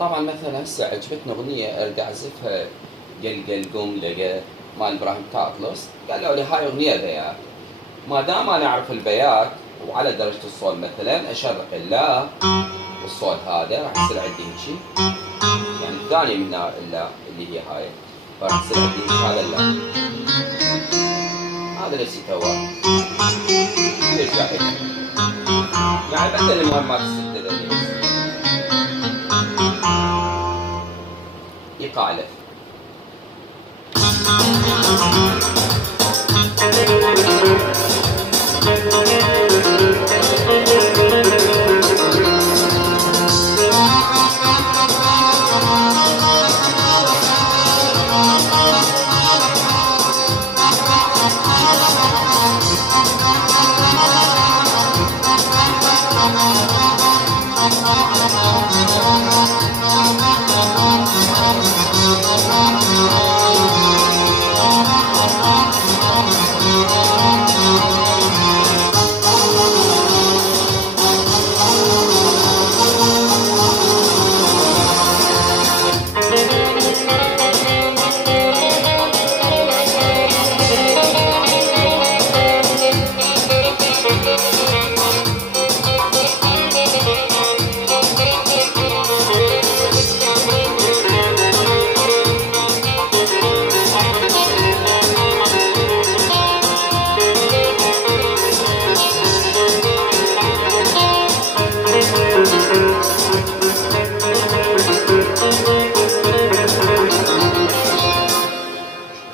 طبعا مثلا هسه عجبتني اغنيه اريد اعزفها، قل قوم لقى مال ابراهيم تاطلس، قالوا لي هاي اغنيه بيات، ما دام انا اعرف البيات وعلى درجه الصوت مثلا اشرق اللا والصوت هذا راح يصير عندي هيجي، يعني الثانيه من اللا اللي هي هاي، فراح يصير عندي هذا اللا، هذا نفسي توا يرجع هيك، يعني بدل المهمات الستة ذي ايقاع له.